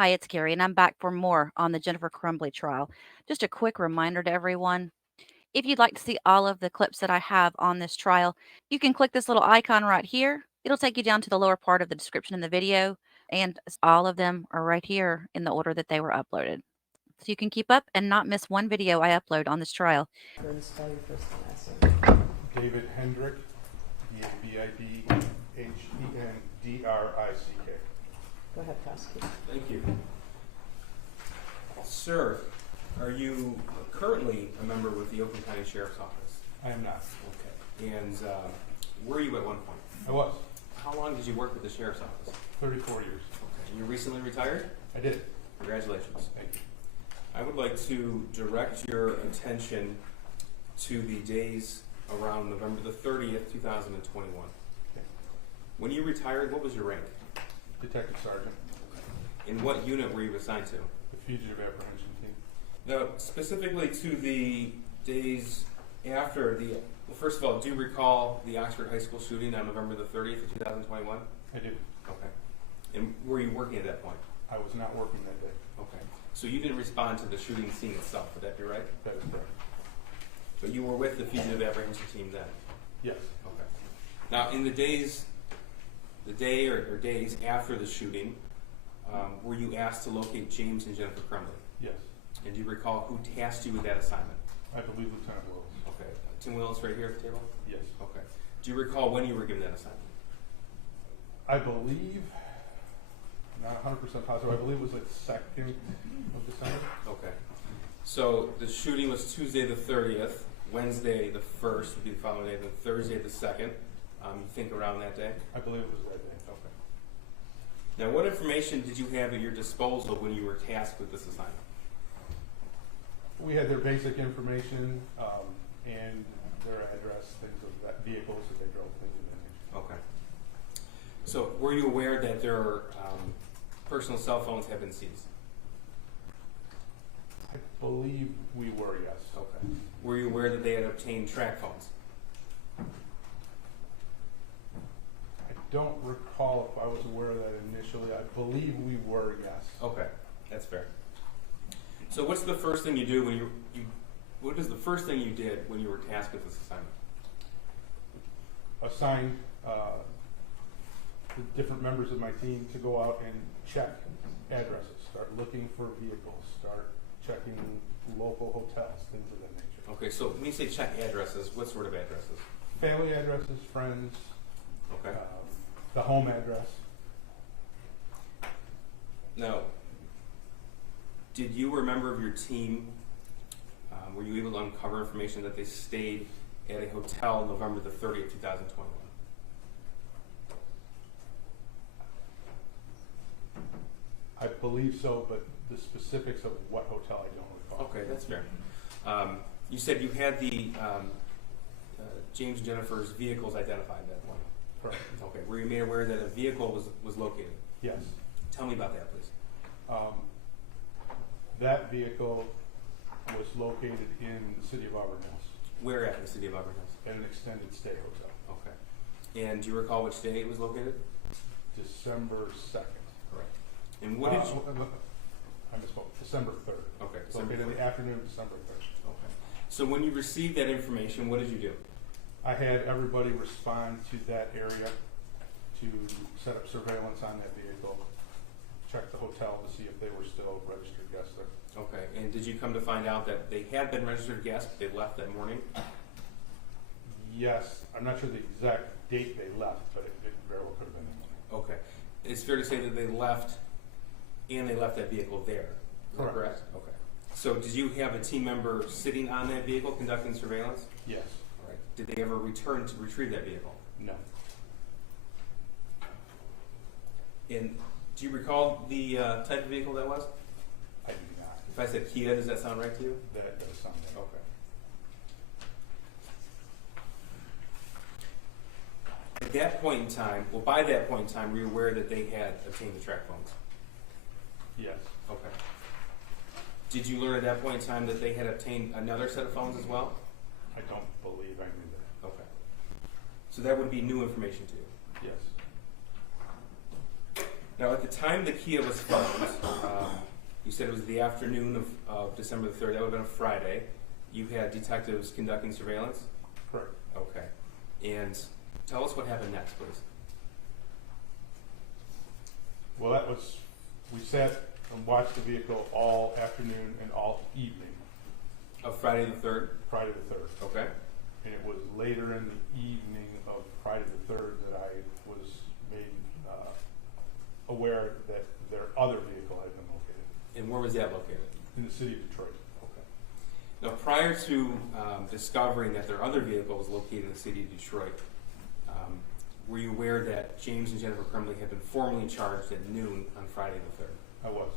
Hi, it's Carrie, and I'm back for more on the Jennifer Crumbley trial. Just a quick reminder to everyone, if you'd like to see all of the clips that I have on this trial, you can click this little icon right here. It'll take you down to the lower part of the description in the video, and all of them are right here in the order that they were uploaded. So you can keep up and not miss one video I upload on this trial. Spell your first and last name. David Hendrick, D-A-V-I-D-H-E-N-D-R-I-C-K. Go ahead, prosecutor. Thank you. Sir, are you currently a member with the Oakland County Sheriff's Office? I am not. Okay. And were you at one point? I was. How long did you work with the Sheriff's Office? 34 years. Okay. And you recently retired? I did. Congratulations. Thank you. I would like to direct your attention to the days around November the 30th, 2021. Okay. When you retired, what was your rank? Detective Sergeant, In what unit were you assigned to? the Fugitive Apprehension team. Now, specifically to the days after the, well, first of all, do you recall the Oxford High School shooting on November the 30th of 2021? I did. Okay. And were you working at that point? I was not working that day. Okay. So you didn't respond to the shooting scene itself, would that be right? That is correct. But you were with the Fugitive Apprehension team then? Yes. Okay. Now, in the days, the day or days after the shooting, were you asked to locate James and Jennifer Crumbley? Yes. And do you recall who tasked you with that assignment? I believe Lieutenant Willis. Okay. Tim Willis right here at the table? Yes. Okay. Do you recall when you were given that assignment? I believe, not 100% positive, I believe it was like the 2nd of December. Okay. So the shooting was Tuesday the 30th, Wednesday the 1st would be the following day, then Thursday the 2nd. You think around that day? I believe it was that day. Okay. Now, what information did you have at your disposal when you were tasked with this assignment? We had their basic information and their address, things of that, vehicles that they drove, things of that nature. Okay. So, were you aware that their personal cell phones have been seized? I believe we were, yes. Okay. Were you aware that they had obtained track phones? I don't recall if I was aware of that initially. I believe we were, yes. Okay, that's fair. So, what's the first thing you do when what is the first thing you did when you were tasked with this assignment? Assigned the different members of my team to go out and check addresses, start looking for vehicles, start checking local hotels, things of that nature. Okay, so when you say check addresses, what sort of addresses? Family addresses, friends, Okay. the home address. Now, did you or a member of your team, were you able to uncover information that they stayed at a hotel November the 30th, 2021? I believe so, but the specifics of what hotel I don't recall. Okay, that's fair. You said you had the James and Jennifer's vehicles identified at that point. Correct. Okay, were you made aware that a vehicle was located? Yes. Tell me about that, please. That vehicle was located in the city of Auburn Hills Where at in the city of Auburn Hills? at an extended stay hotel. Okay. And do you recall which day it was located? December 2nd. Correct. And what did you... I misspoke. December 3rd. Okay, It's December located in 3rd. the afternoon of December 3rd. Okay. So when you received that information, what did you do? I had everybody respond to that area to set up surveillance on that vehicle, check the hotel to see if they were still registered guests there. Okay. And did you come to find out that they had been registered guests, but they left that morning? Yes, I'm not sure the exact date they left, but it very well could have been that morning. Okay. It's fair to say that they left and they left that vehicle there. Is that Correct. correct? Okay. So did you have a team member sitting on that vehicle conducting surveillance? Yes. All right. Did they ever return to retrieve that vehicle? No. And do you recall the type of vehicle that was? I do not. If I said Kia, does that sound right to you? That does sound right. Okay. At that point in time, well, by that point in time, were you aware that they had obtained the track phones? Yes. Okay. Did you learn at that point in time that they had obtained another set of phones as well? I don't believe I knew that. Okay. So that would be new information to you. Yes. Now, at the time the Kia was found, You said it was the afternoon of December the 3rd. That would have been a Friday. You had detectives conducting surveillance? Correct. Okay. And tell us what happened next, please. Well, we sat and watched the vehicle all afternoon and all evening, Of Friday the 3rd? Friday the 3rd. Okay. And it was later in the evening of Friday the 3rd that I was made aware that their other vehicle had been located And where was that located? in the city of Detroit. Okay. Now, prior to discovering that their other vehicle was located in the city of Detroit, were you aware that James and Jennifer Crumbley had been formally charged at noon on Friday the 3rd? I was.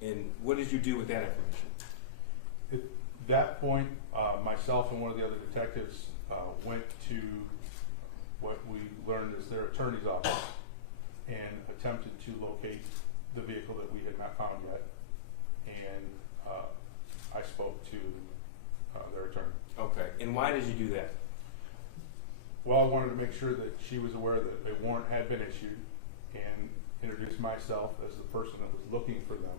Okay. And what did you do with that information? At that point, myself and one of the other detectives went to what we learned is their attorney's office and attempted to locate the vehicle that we had not found yet. And I spoke to their attorney. Okay. And why did you do that? Well, I wanted to make sure that she was aware that a warrant had been issued and introduce myself as the person that was looking for them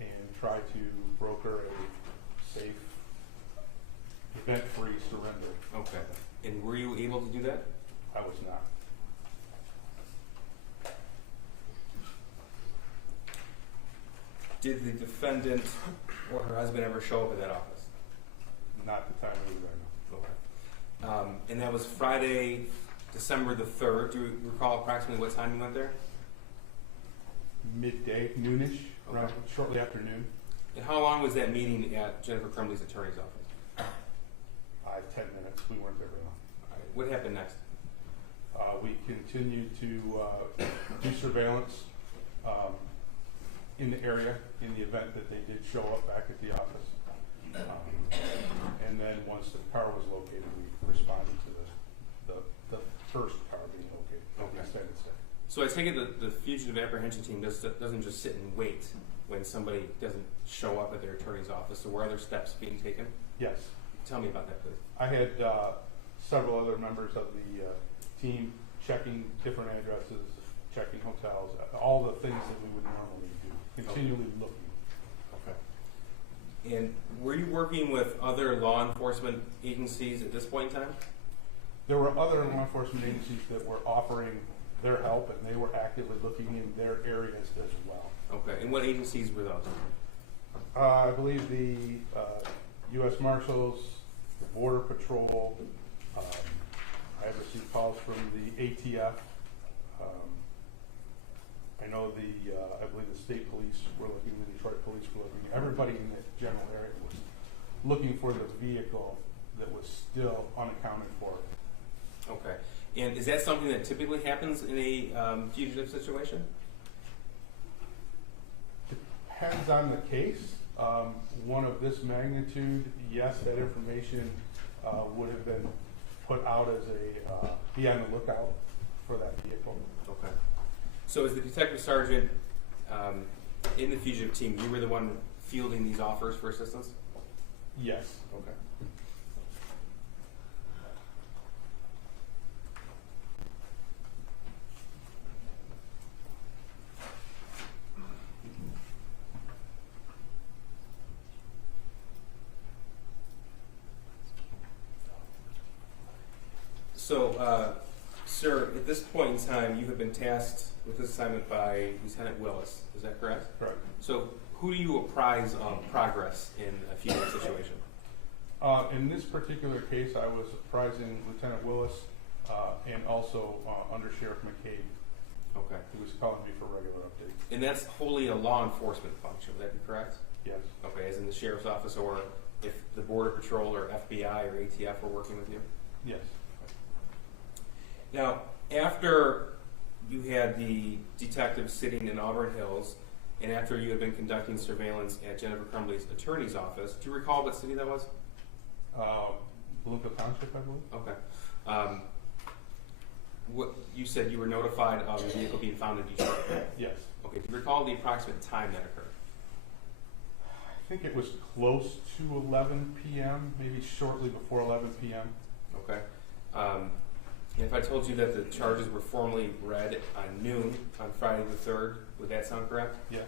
and try to broker a safe, event-free surrender. Okay. And were you able to do that? I was not. Did the defendant or her husband ever show up at that office? Not the time we were there, no. Okay. And that was Friday, December the 3rd. Do you recall approximately what time you went there? Midday, noonish, around Okay. shortly after noon. And how long was that meeting at Jennifer Crumbley's attorney's office? 10 minutes. We weren't there very long. All right. What happened next? We continued to do surveillance in the area in the event that they did show up back at the office. And then once the car was located, we responded to the first car being located at the Okay. extended stay. So I take it that the Fugitive Apprehension team doesn't just sit and wait when somebody doesn't show up at their attorney's office. So were other steps being taken? Yes. Tell me about that, please. I had several other members of the team checking different addresses, checking hotels, all the things that we would normally do, continually looking. Okay. And were you working with other law enforcement agencies at this point in time? There were other law enforcement agencies that were offering their help, and they were actively looking in their areas as well. Okay. And what agencies were those? I believe the U.S. Marshals, the Border Patrol. I have received calls from the ATF. I know I believe the state police were looking, the Detroit police were looking. Everybody in that general area was looking for the vehicle that was still unaccounted for. Okay. And is that something that typically happens in a fugitive situation? Depends on the case. One of this magnitude, yes, that information would have been put out as be on the lookout for that vehicle. Okay. So as the detective sergeant in the fugitive team, you were the one fielding these offers for assistance? Yes. Okay. So, sir, at this point in time, you have been tasked with this assignment by Lieutenant Willis. Is that correct? Correct. So, who do you apprise of progress in a fugitive situation? In this particular case, I was apprising Lieutenant Willis and also Under Sheriff McCabe, Okay. who was calling me for regular updates. And that's wholly a law enforcement function. Would that be correct? Yes. Okay, as in the sheriff's office, or if the Border Patrol or FBI or ATF were working with you? Yes. Now, after you had the detective sitting in Auburn Hills, and after you had been conducting surveillance at Jennifer Crumbley's attorney's office, do you recall what city that was? Bloomfield Township, I believe. Okay. What you said you were notified of the vehicle being found in Detroit. Yes. Okay. Do you recall the approximate time that occurred? I think it was close to 11 p.m., maybe shortly before 11 p.m. Okay. And if I told you that the charges were formally read on noon on Friday the 3rd, would that sound correct? Yes.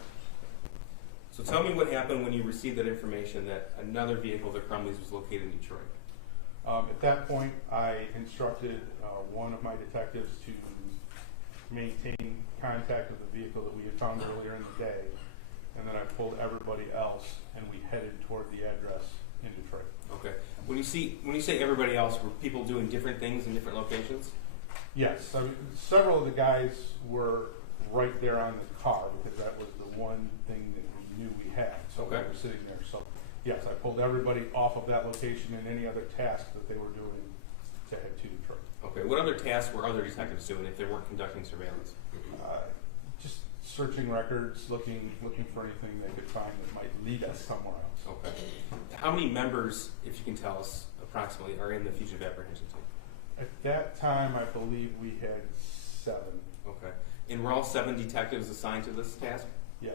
So So tell me what happened when you received that information that another vehicle of the Crumbleys was located in Detroit. At that point, I instructed one of my detectives to maintain contact with the vehicle that we had found earlier in the day, and then I pulled everybody else and we headed toward the address in Detroit. Okay. When you say everybody else, were people doing different things in different locations? Yes, I mean, several of the guys were right there on the car because that was the one thing that we knew we had. So Okay. they were sitting there. So yes, I pulled everybody off of that location and any other task that they were doing to head to Detroit. Okay. What other tasks were other detectives doing if they weren't conducting surveillance? Just searching records, looking for anything they could find that might lead us somewhere else. Okay. How many members, if you can tell us approximately, are in the Fugitive Apprehension team? At that time, I believe we had 7. Okay. And were all 7 detectives assigned to this task? Yes,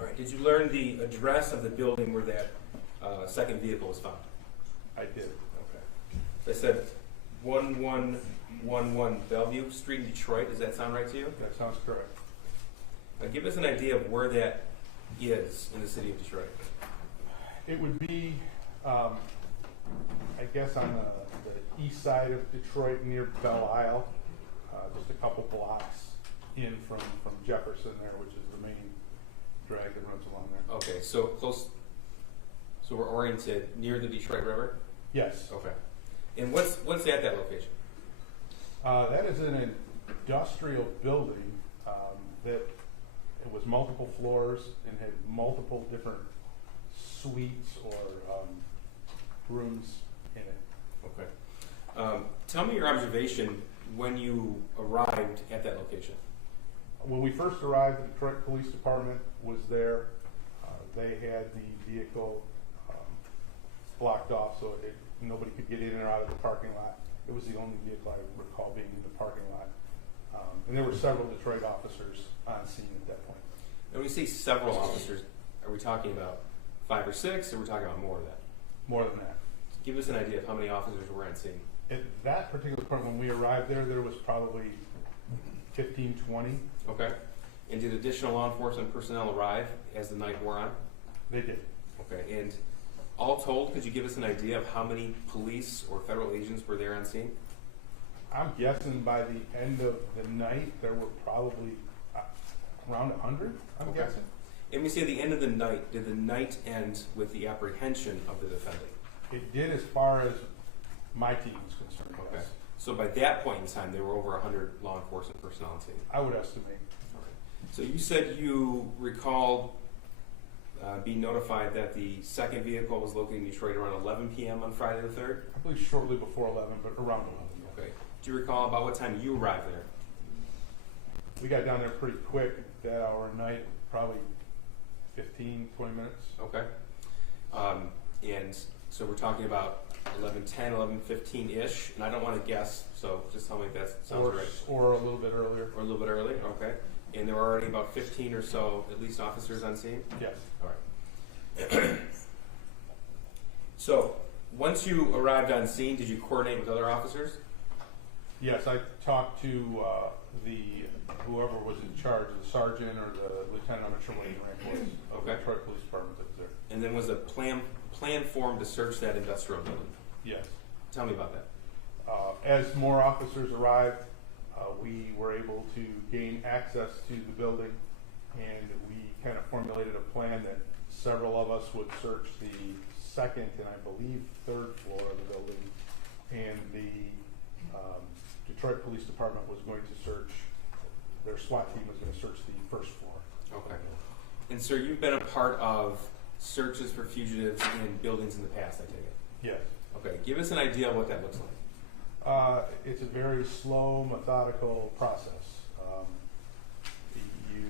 All right. Did you learn the address of the building where that second vehicle was found? I did. Okay. They said 1111 Bellevue Street, Detroit. Does that sound right to you? That sounds correct. Now give us an idea of where that is in the city of Detroit. It would be, I guess, on the east side of Detroit near Belle Isle, just a couple blocks in from Jefferson there, which is the main drag that runs along there. Okay, so close. So we're oriented near the Detroit River. Yes. Okay. And what's at that location? That is an industrial building that it was multiple floors and had multiple different suites or rooms in it. Okay. Tell me your observation when you arrived at that location. When we first arrived, the Detroit Police Department was there. They had the vehicle blocked off so nobody could get in or out of the parking lot. It was the only vehicle I recall being in the parking lot. And there were several Detroit officers on scene at that point. And when we say several officers, are we talking about 5 or 6, or are we talking about more of that? More than that. Give us an idea of how many officers were on scene. At that particular point, when we arrived there was probably 15, 20. Okay. And did additional law enforcement personnel arrive as the night wore on? They did. Okay. And all told, could you give us an idea of how many police or federal agents were there on scene? I'm guessing by the end of the night, there were probably around 100, I'm Okay. guessing. And we say the end of the night, did the night end with the apprehension of the defendant? It did as far as my team was concerned, Okay. yes. So by that point in time, there were over 100 law enforcement personnel on scene. I would estimate. So you said you recalled being notified that the second vehicle was located in Detroit around 11 p.m. on Friday the 3rd? I believe shortly before 11, but around 11. Yeah. Okay. Do you recall about what time you arrived there? We got down there pretty quick that hour of night, probably 15, 20 minutes. Okay. And so we're talking about 11:10, 11:15-ish, and I don't want to guess, so just tell me if that sounds right. Or a little bit earlier. Or a little bit early, okay. And there were already about 15 or so, at least, officers on scene? Yes. All right. So, once you arrived on scene, did you coordinate with other officers? Yes, I talked to whoever was in charge, the sergeant or the lieutenant, I'm not sure what his rank was, of the Okay. Detroit Police Department that was there. And then was a plan formed to search that industrial building? Yes. Tell me about that. As more officers arrived, we were able to gain access to the building, and we kind of formulated a plan that several of us would search the second and I believe 3rd floor of the building, and the Detroit Police Department was going to search, their SWAT team was going to search the 1st floor. Okay. And sir, you've been a part of searches for fugitives in buildings in the past, I take it? Yes. Okay, give us an idea of what that looks like. It's a very slow, methodical process. You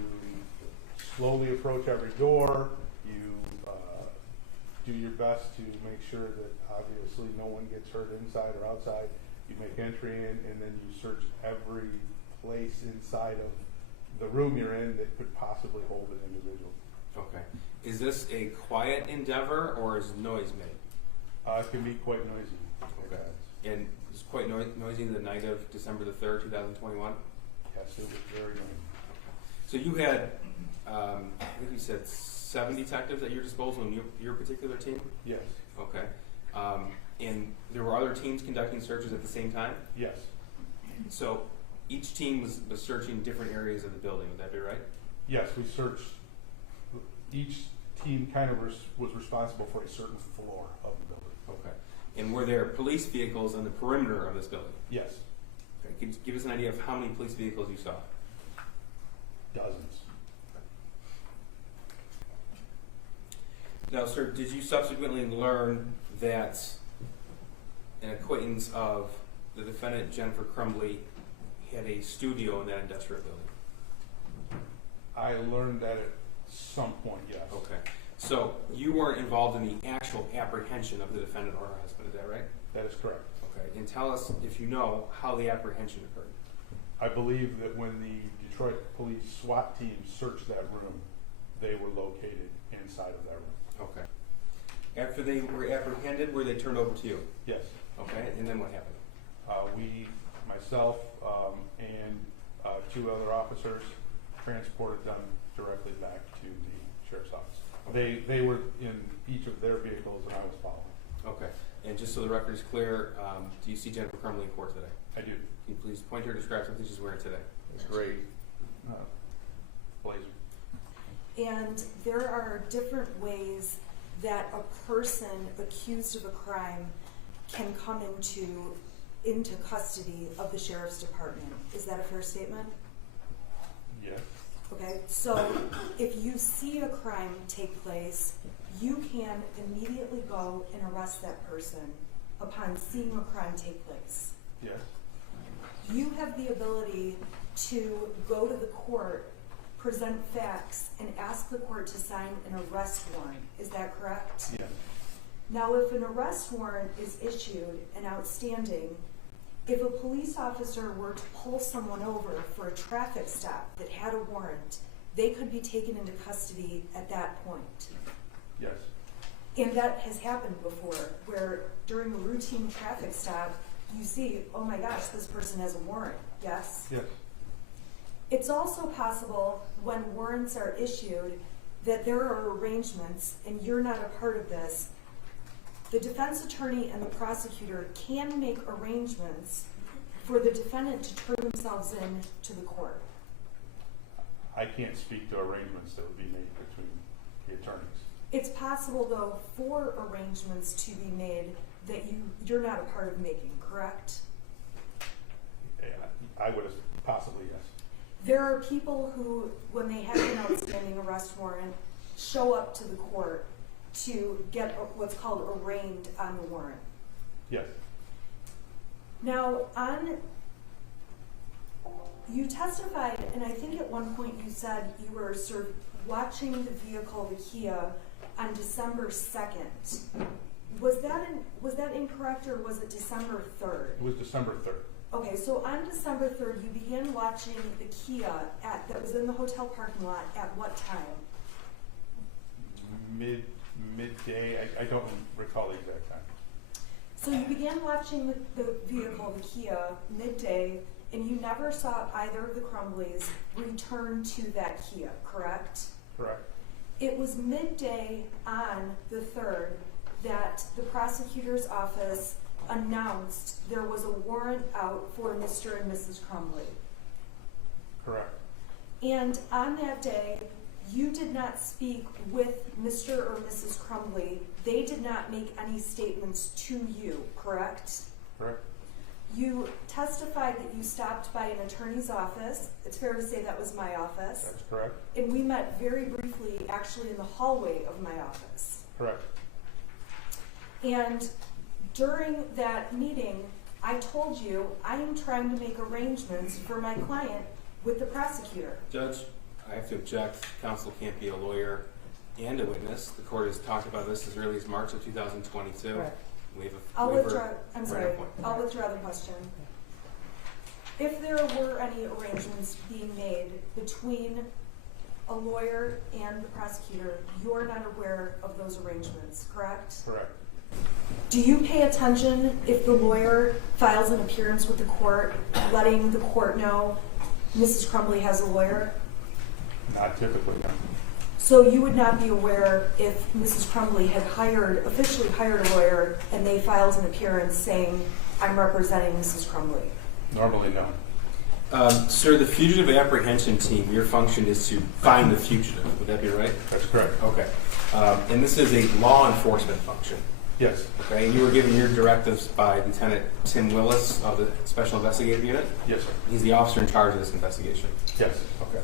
slowly approach every door. You do your best to make sure that obviously no one gets hurt inside or outside. You make entry in, and then you search every place inside of the room you're in that could possibly hold an individual. Okay. Is this a quiet endeavor, or is noise made? It can be quite noisy. at Okay. times. And it was quite noisy the night of December the 3rd, 2021? Yes, it was very noisy. So you had I think you said 7 detectives at your disposal in your particular team? Yes. Okay. And there were other teams conducting searches at the same time? Yes. So each team was searching different areas of the building, would that be right? Yes, we searched, each team kind of was responsible for a certain floor of the building. Okay. And were there police vehicles on the perimeter of this building? Yes, Okay. Could you give us an idea of how many police vehicles you saw? dozens. Now, sir, did you subsequently learn that an acquaintance of the defendant, Jennifer Crumbley, had a studio in that industrial building? I learned that at some point, yes. Okay. So you weren't involved in the actual apprehension of the defendant or her husband, is that right? That is correct. Okay. And tell us, if you know, how the apprehension occurred. I believe that when the Detroit Police SWAT team searched that room, they were located inside of that room. Okay. After they were apprehended, were they turned over to you? Yes. Okay. And then what happened? Myself, and 2 other officers transported them directly back to the sheriff's office. They were in each of their vehicles and I was following. Okay. And just so the record is clear, do you see Jennifer Crumbley in court today? I do. Can you please point her, describe something she's wearing today? It's great. Blazer. And there are different ways that a person accused of a crime can come into custody of the sheriff's department. Is that a fair statement? Yes. Okay, so if you see a crime take place, you can immediately go and arrest that person upon seeing a crime take place. Yes. You have the ability to go to the court, present facts, and ask the court to sign an arrest warrant. Is that correct? Yes. Now, if an arrest warrant is issued and outstanding, if a police officer were to pull someone over for a traffic stop that had a warrant, they could be taken into custody at that point. Yes. And that has happened before, where during a routine traffic stop, you see, oh my gosh, this person has a warrant, yes? Yes. It's also possible when warrants are issued that there are arrangements, and you're not a part of this. The defense attorney and the prosecutor can make arrangements for the defendant to turn themselves in to the court. I can't speak to arrangements that would be made between the attorneys. It's possible, though, for arrangements to be made that you're not a part of making, correct? Yeah, I would have possibly, yes. There are people who, when they have an outstanding arrest warrant, show up to the court to get what's called arraigned on the warrant. Yes. Now, you testified, and I think at one point you said you were sort of watching the vehicle, the Kia, on December 2nd. Was that incorrect, or was it December 3rd? It was December 3rd. Okay, so on December 3rd, you began watching the Kia that was in the hotel parking lot at what time? Midday. I don't recall the exact time. So you began watching the vehicle, the Kia, midday, and you never saw either of the Crumbleys return to that Kia, correct? Correct. It was midday on the 3rd that the prosecutor's office announced there was a warrant out for Mr. and Mrs. Crumbley. Correct. And on that day, you did not speak with Mr. or Mrs. Crumbley. They did not make any statements to you, correct? Correct. You testified that you stopped by an attorney's office. It's fair to say that was my office. That's correct. And we met very briefly, actually, in the hallway of my office. Correct. And during that meeting, I told you I am trying to make arrangements for my client with the prosecutor. Judge, I have to object. Counsel can't be a lawyer and a witness. The court has talked about this as early as March of 2022. Correct. We have a I'll waiver withdraw, I'm right sorry, on point. I'll withdraw the question. If there were any arrangements being made between a lawyer and the prosecutor, you're not aware of those arrangements, correct? Correct. Do you pay attention if the lawyer files an appearance with the court, letting the court know Mrs. Crumbley has a lawyer? Not typically, no. So you would not be aware if Mrs. Crumbley had officially hired a lawyer and they filed an appearance saying, I'm representing Mrs. Crumbley? Normally, no. Sir, the fugitive apprehension team, your function is to find the fugitive. Would that be right? That's correct. Okay. And this is a law enforcement function. Yes, Okay. And you were given your directives by Lieutenant Tim Willis of the Special Investigative Unit. yes, sir. He's the officer in charge of this investigation. Yes. Okay.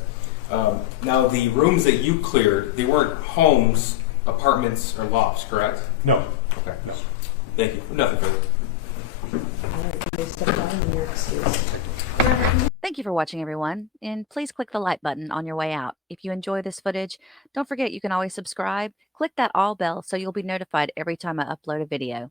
Now, the rooms that you cleared, they weren't homes, apartments, or lofts, correct? No, Okay. no. Thank you. Nothing further. All right, you may step down and you're excused. Thank you for watching, everyone, and please click the like button on your way out. If you enjoy this footage, don't forget you can always subscribe. Click that all bell so you'll be notified every time I upload a video.